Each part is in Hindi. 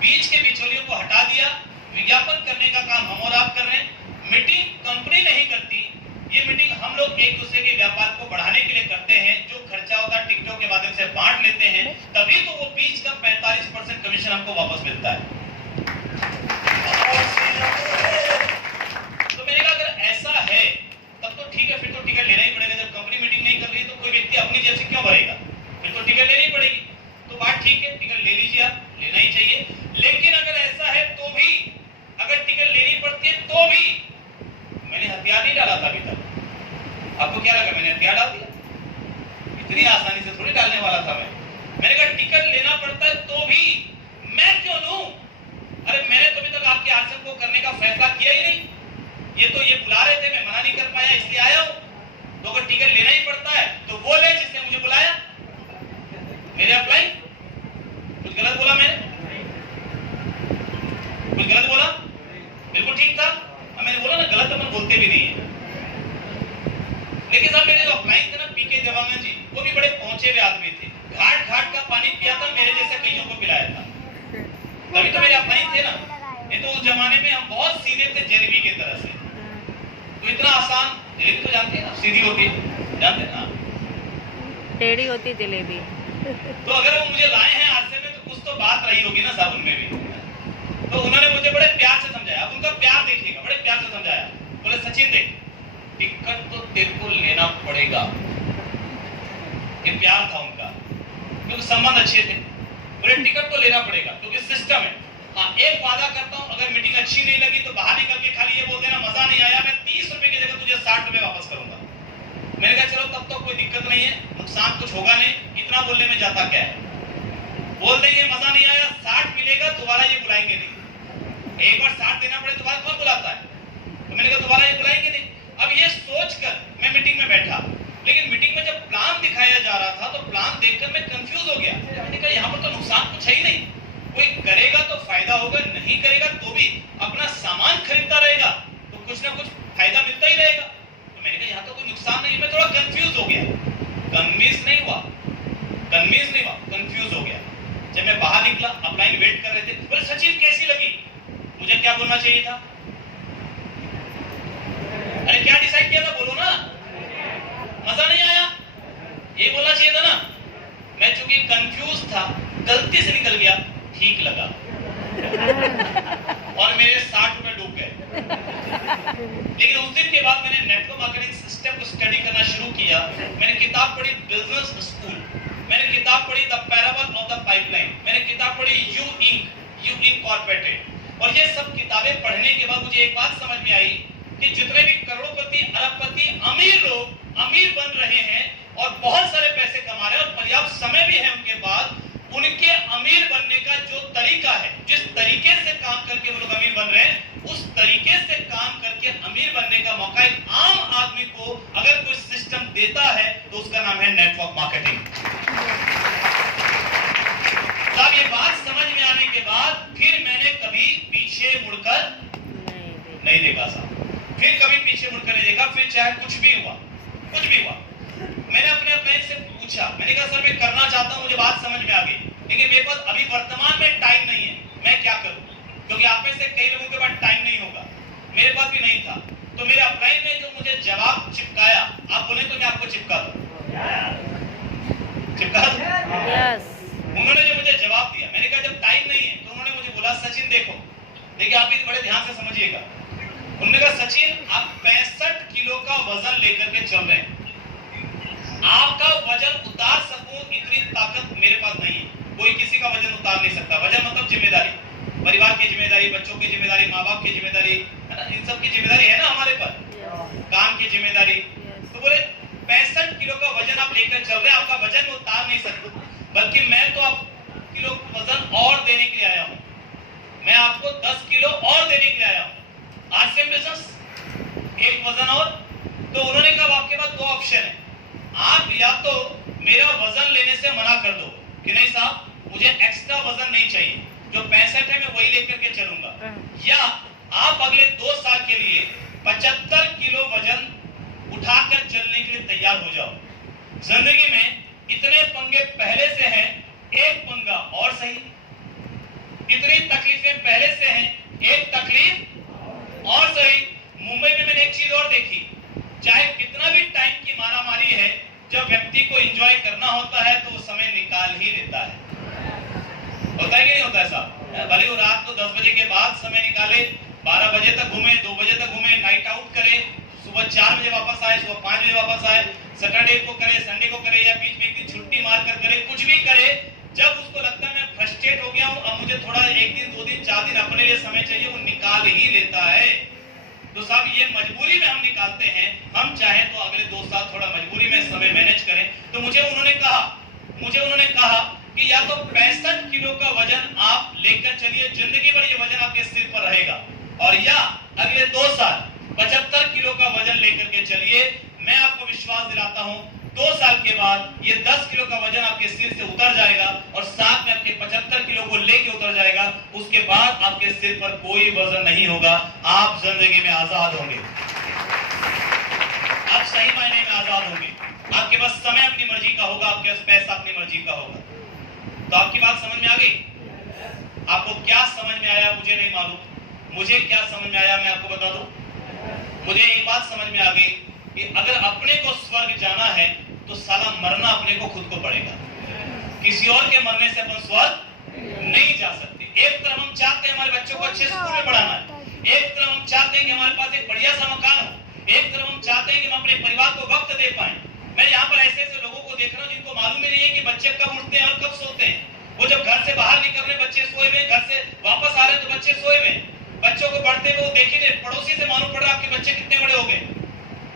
बीच के बिचौलियों को हटा दिया। विज्ञापन करने का काम हम और आप कर रहे हैं। मीटिंग कंपनी नहीं करती, ये मीटिंग हम लोग एक दूसरे के व्यापार को बढ़ाने के लिए करते हैं। जो खर्चा होता है टिकटों के माध्यम से बांट लेते हैं, तभी तो वो बीच का 45% कमीशन हमको वापस मिलता है। तो मैंने कहा अगर ऐसा है तब तो ठीक है, फिर तो टिकट लेना ही पड़ेगा। जब कंपनी मीटिंग नहीं कर रही है तो कोई व्यक्ति अपनी जेब से क्यों भरेगा, फिर तो टिकट लेनी पड़ेगी। तो बात ठीक है, टिकट ले लीजिए, आप लेना ही चाहिए। लेकिन अगर ऐसा है तो भी, अगर टिकट लेनी पड़ती है तो भी, मैंने हथियार नहीं डाला था अभी तक। आपको क्या लगा मैंने हथियार डाल दिया? इतनी आसानी से थोड़ी डालने वाला था मैंने कहा टिकट लेना पड़ता है तो भी मैं क्यों लूं? अरे मैंने तो अभी तक आपके आश्रम को करने का फैसला किया ही नहीं। ये तो ये बुला रहे थे, मैं मना नहीं कर पाया इसलिए आया हूं। तो अगर टिकट लेना ही पड़ता है तो वो ले जिसने मुझे बुलाया। मेरे अप्लाई कुछ गलत बोला मैंने? कुछ गलत बोला? बिल्कुल ठीक था। मैंने बोला ना, गलत अपन बोलते भी नहीं है। लेकिन साहब मेरे जो अप्लाई थे ना पीके देवांगन जी, वो भी बड़े पहुंचे हुए आदमी थे। घाट घाट का पानी पिया था, मेरे जैसे कईयों को पिलाया था। तभी तो मेरे अप्लाई थे ना। ये तो उस जमाने में हम बहुत सीधे थे जलेबी की तरह से। तो इतना आसान, जलेबी तो जानते हैं ना, सीधी होती है, जानते हैं ना, टेढ़ी होती जलेबी। तो अगर वो मुझे लाए हैं आश्रम में तो कुछ तो बात रही होगी ना साहब उनमें भी। तो उन्होंने मुझे बड़े प्यार से समझाया। अब उनका प्यार देखिएगा, बड़े प्यार से समझाया। बोले सचिन देख, टिकट तो तेरे को लेना पड़ेगा। ये प्यार था उनका, क्योंकि संबंध अच्छे थे। बोले टिकट तो लेना पड़ेगा क्योंकि सिस्टम है। हाँ, एक वादा करता हूँ, अगर मीटिंग अच्छी नहीं लगी तो बाहर निकल के खाली ये बोल देना मजा नहीं आया, मैं 30 रुपए की जगह तुझे 60 रुपए वापस करूंगा। मैंने कहा चलो तब तो कोई दिक्कत नहीं है, नुकसान कुछ होगा नहीं, इतना बोलने में जाता क्या है। बोल देंगे मजा नहीं आया, 60 मिलेगा, दोबारा ये बुलाएंगे नहीं। एक बार 60 देना पड़े दोबारा कौन बुलाता है? तो मैंने कहा दोबारा ये बुलाएंगे नहीं। अब ये सोचकर मैं मीटिंग में बैठा, लेकिन मीटिंग में जब प्लान दिखाया जा रहा था तो प्लान देखकर मैं कंफ्यूज हो गया। मैंने कहा यहाँ पर तो नुकसान कुछ है ही नहीं, कोई करेगा तो फायदा होगा, नहीं करेगा तो भी अपना सामान खरीदता रहेगा तो कुछ ना कुछ फायदा मिलता ही रहेगा। तो मैंने कहा यहाँ तो कोई नुकसान नहीं। मैं थोड़ा कंफ्यूज हो गया, कन्विंस नहीं हुआ, कंफ्यूज हो गया। जब मैं बाहर निकला, अपलाइन वेट कर रहे थे, बोले सचिन कैसी लगी? मुझे क्या बोलना चाहिए था? अरे क्या डिसाइड किया था, बोलो ना। मजा नहीं आया, ये बोलना चाहिए था ना। मैं चूंकि कंफ्यूज था, गलती से निकल गया, ठीक लगा और मेरे 60 रुपए डूब गए। लेकिन उस दिन के बाद मैंने नेटवर्क मार्केटिंग सिस्टम को स्टडी करना शुरू किया। मैंने किताब पढ़ी बिजनेस स्कूल, मैंने किताब पढ़ी the parable of the pipeline, मैंने किताब पढ़ी यू इनकॉर्पोरेटेड। और ये सब किताबें पढ़ने के बाद मुझे एक बात समझ में आई कि जितने भी करोड़पति, अरबपति, अमीर लोग अमीर बन रहे हैं और बहुत सारे पैसे कमा रहे हैं और पर्याप्त समय भी है उनके पास, उनके अमीर बनने का जो तरीका है, जिस तरीके से काम करके वो लोग अमीर बन रहे हैं, उस तरीके से काम करके अमीर बनने का मौका एक आम आदमी को अगर कोई सिस्टम देता है तो उसका नाम है नेटवर्क मार्केटिंग। तब ये बात समझ में आने के बाद फिर मैंने कभी पीछे मुड़कर नहीं देखा साहब, फिर कभी पीछे मुड़कर नहीं देखा। फिर चाहे कुछ भी हुआ, मैंने अपने फ्रेंड से पूछा, मैंने कहा सर मैं करना चाहता हूं, मुझे बात समझ में आ गई, लेकिन मेरे पास अभी वर्तमान में टाइम नहीं है, मैं क्या करूं? क्योंकि आप में से कई लोगों के पास टाइम नहीं होगा, मेरे पास भी नहीं था। तो मेरे अप्लाई में जो मुझे जवाब चिपकाया, आप बोले तो मैं आपको चिपका दूं, चिपका दूं? यस। उन्होंने जो मुझे जवाब दिया, मैंने कहा जब टाइम नहीं है तो उन्होंने मुझे बोला सचिन देखो, देखिए आप भी बड़े ध्यान से समझिएगा। उन्होंने कहा सचिन आप 65 किलो का वजन लेकर के चल रहे हैं, आपका वजन उतार सकूं इतनी ताकत मेरे पास नहीं है। कोई किसी का वजन उतार नहीं सकता। वजन मतलब जिम्मेदारी, परिवार की जिम्मेदारी, बच्चों की जिम्मेदारी, माँ बाप की जिम्मेदारी है ना, इन सब की जिम्मेदारी है ना हमारे पर, काम की जिम्मेदारी। तो बोले 65 किलो का वजन आप लेकर चल रहे हैं, आपका वजन में उतार नहीं सकता, बल्कि मैं तो आप किलो वजन और देने के लिए आया हूँ, मैं आपको 10 किलो और देने के लिए आया हूँ। आज से बिजनेस एक वजन और। तो उन्होंने कहा आपके पास दो ऑप्शन है, आप या तो मेरा वजन लेने से मना कर दो कि नहीं साहब मुझे एक्स्ट्रा वजन नहीं चाहिए, जो 65 है मैं वही लेकर के चलूंगा, या आप अगले 2 साल के लिए 75 किलो वजन उठाकर चलने के लिए तैयार हो जाओ। जिंदगी में इतने पंगे पहले से हैं, एक पंगा और सही। कितनी तकलीफें पहले से हैं। एक तकलीफ और सही, मुंबई में मैंने एक चीज और देखी, चाहे कितना भी टाइम की मारामारी है, जब व्यक्ति को एंजॉय करना होता है तो वो समय निकाल ही लेता है। होता है कि नहीं होता है साहब? भले वो रात को 10 बजे के बाद समय निकाले, 12 बजे तक घूमे, 2 बजे तक घूमे, नाइट आउट करे, सुबह 4 बजे वापस आए, सुबह 5 बजे वापस आए, सैटरडे को करे, संडे को करे, या बीच में एक दिन छुट्टी मार कर करे, कुछ भी करे, जब उसको लगता है मैं फ्रस्ट्रेट हो गया हूं, अब मुझे थोड़ा 1 दिन 2 दिन 4 दिन अपने लिए समय चाहिए, वो निकाल ही लेता है। तो साहब ये मजबूरी में हम निकालते हैं। हम चाहे तो अगले 2 साल थोड़ा मजबूरी में समय मैनेज करें। तो मुझे उन्होंने कहा कि या तो 65 किलो का वजन आप लेकर चलिए, जिंदगी भर ये वजन आपके सिर पर रहेगा, और या अगले 2 साल 75 किलो का वजन लेकर के चलिए। मैं आपको विश्वास दिलाता हूं 2 साल के बाद ये 10 किलो का वजन आपके सिर से उतर जाएगा, और साथ में आपके 75 किलो को लेके उतर जाएगा। उसके बाद आपके सिर पर कोई वजन नहीं होगा, आप जिंदगी में आजाद होंगे, आप सही मायने में आजाद होंगे। आपके पास समय अपनी मर्जी का होगा, आपके पास पैसा अपनी मर्जी का होगा। तो आपकी बात समझ में आ गई? आपको क्या समझ में आया मुझे नहीं मालूम, मुझे क्या समझ में आया मैं आपको बता दूं। मुझे एक बात समझ में आ गई कि अगर अपने को स्वर्ग जाना है तो साला मरना अपने को खुद को पड़ेगा, किसी और के मरने से अपन स्वर्ग नहीं जा सकते। एक तरफ हम चाहते हैं हमारे बच्चों को अच्छे स्कूल में पढ़ाना है, एक तरफ हम चाहते हैं कि हमारे पास एक बढ़िया सा मकान हो, एक तरफ हम चाहते हैं कि हम अपने परिवार को वक्त दे पाए। मैं यहाँ पर ऐसे ऐसे लोगों को देख रहा हूँ जिनको मालूम ही नहीं है कि बच्चे कब उठते हैं और कब सोते हैं। वो जब घर से बाहर निकल रहे बच्चे सोए हुए, घर से वापस आ रहे हैं तो बच्चे सोए हुए। बच्चों को पढ़ते हुए वो देख ही नहीं, पड़ोसी से मालूम पड़ रहा आपके बच्चे कितने बड़े हो गए।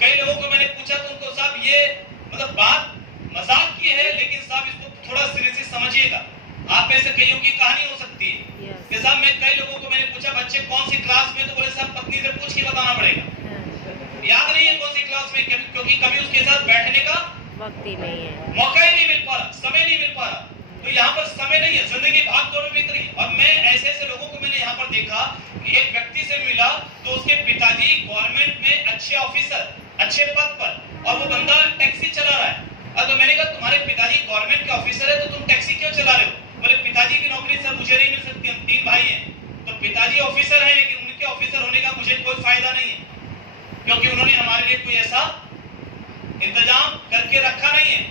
कई लोगों को मैंने पूछा तो उनको साहब ये मतलब बात मजाक की है, लेकिन साहब इसको थोड़ा सीरियसली समझिएगा। आप में से कईयों की कहानी हो सकती है कि साहब मैं कई लोगों को मैंने पूछा बच्चे कौन सी क्लास में, तो बोले साहब पत्नी से पूछ के बताना पड़ेगा, याद नहीं है कौन सी क्लास में, क्योंकि कभी उसके साथ बैठने का वक्त ही नहीं है, मौका ही नहीं मिल पा रहा, समय नहीं मिल पा रहा। तो यहाँ पर समय नहीं है, जिंदगी भाग दौड़ में बीत रही। और मैं ऐसे ऐसे लोगों को मैंने यहाँ पर देखा कि एक व्यक्ति से मिला तो उसके पिताजी गवर्नमेंट में अच्छे ऑफिसर, अच्छे पद पर, और वो बंदा टैक्सी चला रहा है। तो मैंने कहा तुम्हारे पिताजी गवर्नमेंट के ऑफिसर है तो तुम टैक्सी क्यों चला रहे हो? बोले पिताजी की नौकरी सर मुझे नहीं मिल सकती, हम 3 भाई हैं। तो पिताजी ऑफिसर है लेकिन उनके ऑफिसर होने का मुझे कोई फायदा नहीं है, क्योंकि उन्होंने हमारे लिए कोई ऐसा इंतजाम करके रखा नहीं है।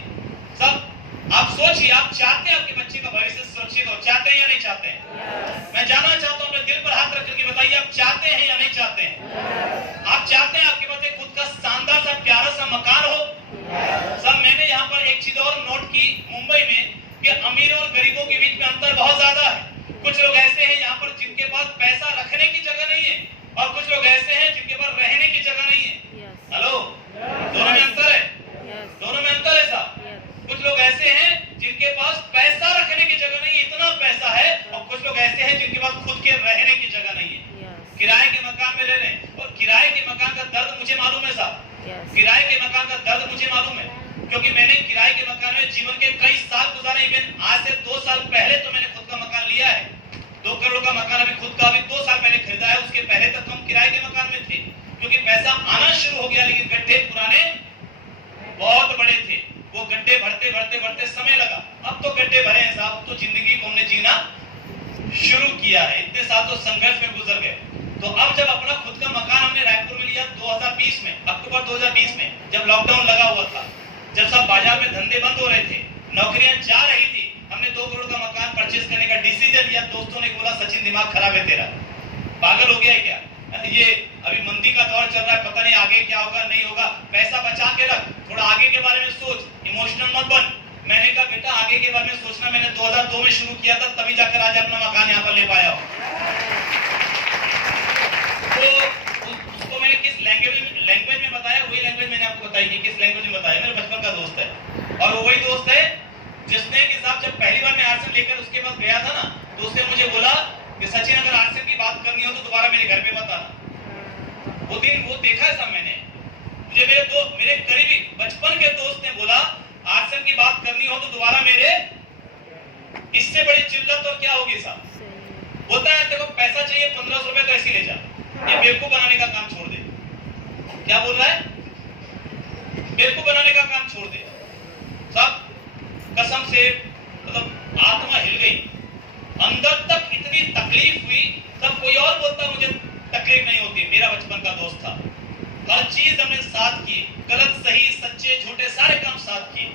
सब आप सोचिए, आप चाहते हैं आपके बच्चे का भविष्य सुरक्षित हो, चाहते हैं या नहीं चाहते हैं? मैं जानना चाहता हूं, अपने दिल पर हाथ रख करके बताइए आप चाहते हैं या नहीं चाहते हैं? आप चाहते हैं आपके पास एक खुद का शानदार सा प्यारा सा मकान हो? सब मैंने यहाँ पर एक चीज और नोट की मुंबई में कि अमीरों और गरीबों के बीच में अंतर बहुत ज्यादा है। कुछ लोग ऐसे हैं यहाँ पर जिनके पास पैसा रखने की जगह नहीं है, और कुछ लोग ऐसे हैं जिनके पास रहने की जगह नहीं है। हेलो, दोनों में अंतर है, दोनों में अंतर है साहब। कुछ लोग ऐसे हैं जिनके पास पैसा रखने की जगह नहीं है, इतना पैसा है, और कुछ लोग ऐसे हैं जिनके पास खुद के रहने की जगह नहीं है, किराए के मकान में रह रहे हैं। और किराए के मकान का दर्द मुझे मालूम है साहब, किराए के मकान का दर्द मुझे मालूम है, क्योंकि मैंने किराए के मकान में जीवन के कई साल गुजारे। इवन आज से 2 साल पहले तो मैंने खुद का मकान लिया है, 2 करोड़ का मकान अभी खुद का अभी 2 साल पहले खरीदा है। उसके पहले तक हम किराए के मकान में थे, क्योंकि पैसा आना शुरू हो गया, लेकिन गड्ढे पुराने बहुत बड़े थे, वो गड्ढे भरते भरते भरते समय लगा। अब तो गड्ढे भरे हैं साहब, तो जिंदगी को हमने जीना शुरू किया है। इतने साल तो संघर्ष में गुजर गए। तो अब जब अपना खुद का मकान हमने रायपुर में लिया 2020 में, अक्टूबर 2020 में, जब लॉकडाउन लगा हुआ था, जब सब बाजार में धंधे बंद हो रहे थे, नौकरियां जा रही थी, हमने 2 करोड़ का मकान परचेज करने का डिसीजन लिया। दोस्तों ने बोला सचिन दिमाग खराब है तेरा, पागल हो गया है क्या? ये अभी मंदी का दौर चल रहा है, पता नहीं आगे क्या होगा नहीं होगा, पैसा बचा के रख, थोड़ा आगे के बारे में सोच, इमोशनल मत बन। मैंने कहा बेटा आगे के बारे में सोचना मैंने 2002 में शुरू किया था, तभी जाकर आज अपना मकान यहाँ पर ले पाया हूँ। तो उसको मैंने किस लैंग्वेज में बताया, वही लैंग्वेज मैंने आपको बताई कि किस लैंग्वेज में बताया। मेरे बचपन का दोस्त है, और वो वही दोस्त है जिसने के साथ जब पहली बार मैं आरसीएम लेकर उसके पास गया था ना, तो उसने मुझे बोला कि सचिन अगर आरसीएम की बात करनी हो तो दोबारा मेरे घर पे मत आना। वो दिन वो देखा है सब मैंने, मुझे मेरे करीबी बचपन के दोस्त ने बोला आरसीएम की बात करनी हो तो दोबारा मेरे, इससे बड़ी चिल्लत और क्या होगी साहब। बोलता है देखो पैसा चाहिए 1500 रुपए तो ऐसे ले जा, ये बेवकूफ बनाने का काम छोड़ दे। क्या बोल रहा है? बेवकूफ बनाने का काम छोड़ दे साहब। कसम से मतलब आत्मा हिल गई, अंदर तक इतनी दोस्त था, हर चीज हमने साथ की, गलत सही सच्चे झूठे सारे काम साथ किए,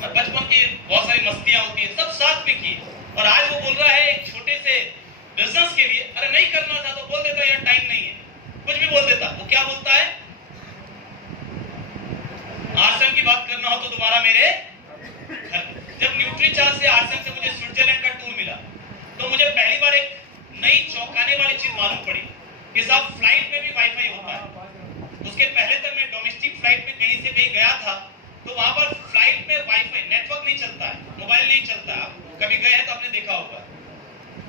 बचपन की बहुत सारी मस्तियां होती है सब साथ में की। और आज वो बोल रहा है एक छोटे से बिजनेस के लिए, अरे नहीं करना था तो बोल देता यार टाइम नहीं है, कुछ भी बोल देता। वो क्या बोलता है, आरसीएम की बात करना हो तो दोबारा मेरे घर। जब न्यूट्रीचार्ज से आरसीएम से मुझे स्विट्जरलैंड का टूर मिला तो मुझे पहली बार एक नई चौंकाने वाली चीज मालूम पड़ी कि साहब फ्लाइट में भी वाईफाई होता है। उसके पहले तक मैं डोमेस्टिक फ्लाइट में कहीं से कहीं गया था तो वहां पर फ्लाइट में वाईफाई नेटवर्क नहीं चलता है, मोबाइल नहीं चलता। आप कभी गए हैं तो आपने देखा होगा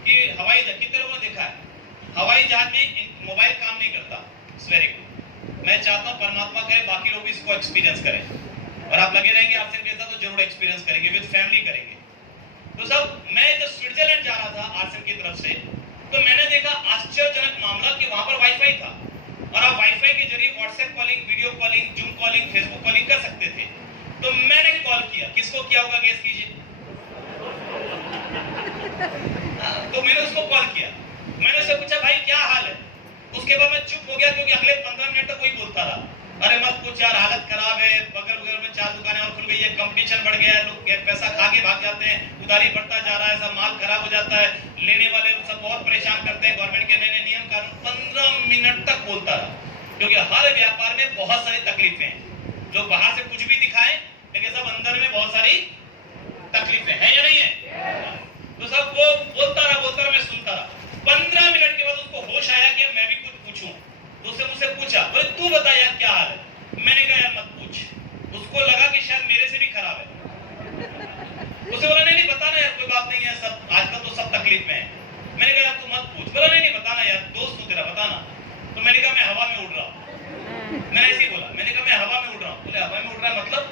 कि हवाई जहाज, कितने लोगों ने देखा है हवाई जहाज में मोबाइल काम नहीं करता। वेरी गुड, मैं चाहता हूं परमात्मा करे बाकी लोग इसको एक्सपीरियंस करें और आप लगे रहेंगे आपसे के साथ तो जरूर एक्सपीरियंस करेंगे, विद फैमिली करेंगे। तो सब मैं जब स्विट्जरलैंड जा रहा था आरसीएम की तरफ से तो मैंने देखा आश्चर्यजनक मामला कि वहां पर वाईफाई था और आप वाईफाई के जरिए WhatsApp calling, video calling, zoom calling, Facebook calling कर सकते थे। तो मैंने कॉल किया, किसको किया होगा गेस कीजिए। तो मैंने उसको कॉल किया, मैंने उससे पूछा भाई क्या हाल है। उसके बाद मैं चुप हो गया क्योंकि अगले 15 मिनट तक वही बोलता रहा, अरे मत पूछ यार हालत खराब है, बगल बगल में 4 दुकानें और खुल गई है, कंपटीशन बढ़ गया है, लोग पैसा खा के भाग जाते हैं, उधारी बढ़ता जा रहा है, सब माल खराब हो जाता है, लेने वाले सब बहुत परेशान करते हैं, गवर्नमेंट के नए नए नियम कानून। 15 मिनट तक बोलता रहा क्योंकि हर व्यापार में बहुत सारी तकलीफें हैं। लोग बाहर से कुछ भी दिखाएं लेकिन सब अंदर में बहुत सारी तकलीफें हैं या नहीं है। तो सब वो बोलता रहा, मैं सुनता रहा। 15 मिनट के बाद उसको होश आया कि मैं भी कुछ पूछूं, तो उसने मुझसे पूछा, बोले तू बता यार क्या हाल है। मैंने कहा यार मत पूछ। उसको लगा कि शायद मेरे से भी खराब है। उसे बोला नहीं बताना यार, कोई बात नहीं है, सब आजकल तो सब तकलीफ में है। मैंने कहा यार तू मत पूछ। बोला नहीं बताना यार, दोस्त हूं तेरा, बताना। तो मैंने कहा मैं हवा में उड़ रहा हूं। मैंने ऐसे ही बोला, मैंने कहा मैं हवा में उड़ रहा हूं। बोले हवा में उड़ रहा है मतलब?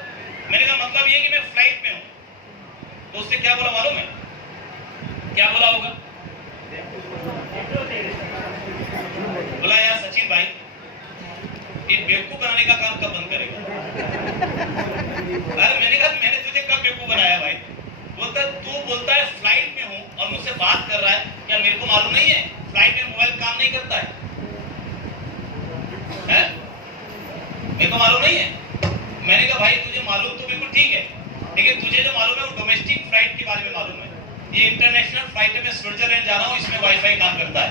मैंने कहा मतलब ये कि मैं फ्लाइट में हूं। तो उसने क्या बोला मालूम है, क्या बोला होगा? बोला यार सचिन भाई ये बेवकूफ बनाने का काम कब बंद करेगा? अरे मैंने कहा मैंने तुझे कब बेवकूफ बनाया भाई? बोलता तू बोलता है फ्लाइट में हूं और मुझसे बात कर रहा है, क्या मेरे को मालूम नहीं है फ्लाइट में मोबाइल काम नहीं करता है? मेरे को मालूम नहीं है। मैंने कहा भाई तुझे मालूम तो बिल्कुल ठीक है, लेकिन तुझे जो मालूम है वो डोमेस्टिक फ्लाइट के बारे में मालूम है। ये इंटरनेशनल फ्लाइट है, मैं स्विट्जरलैंड जा रहा हूँ, इसमें वाईफाई काम करता है।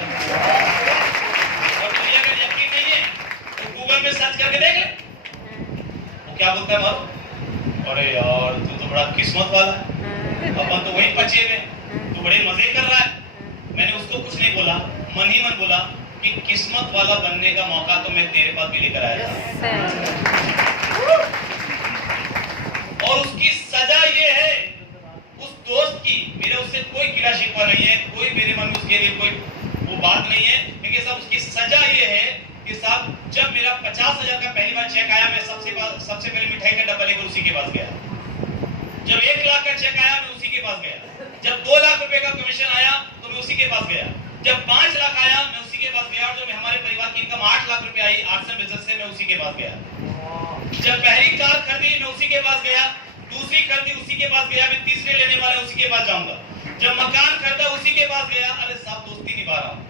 और तुझे अगर यकीन नहीं है तो गूगल में सर्च करके देख ले। वो क्या बोलता है मालूम? अरे यार तू तो बड़ा किस्मत वाला है, अपन तो वहीं पचे हुए, तू बड़े मजे कर रहा है। मैंने उसको कुछ नहीं बोला, मन ही मन बोला कि किस्मत वाला बनने का मौका तो मैं तेरे पास भी लेकर आया था। और उसकी सजा ये है, उस दोस्त की, मेरा उससे कोई गिला शिकवा नहीं है, कोई मेरे मन में उसके लिए कोई वो बात नहीं है, लेकिन साहब उसकी सजा ये है कि साहब जब मेरा 50,000 का पहली बार चेक आया, मैं सबसे पहले मिठाई का डब्बा लेकर उसी के पास गया। जब 1 लाख का चेक आया मैं उसी के पास गया। जब 2 लाख रुपए का कमीशन आया तो मैं उसी के पास गया। जब 5 लाख आया मैं उसी के पास गया। और जब हमारे परिवार की इनकम 8 लाख रुपए आई आरसीएम बिजनेस से, मैं उसी के पास गया। जब पहली कार खरीदी मैं उसी के पास गया, दूसरी खरीदी उसी के पास गया, मैं तीसरे लेने वाला उसी के पास जाऊंगा। जब मकान खरीदा उसी के पास गया। अरे साहब दोस्ती निभा रहा हूं।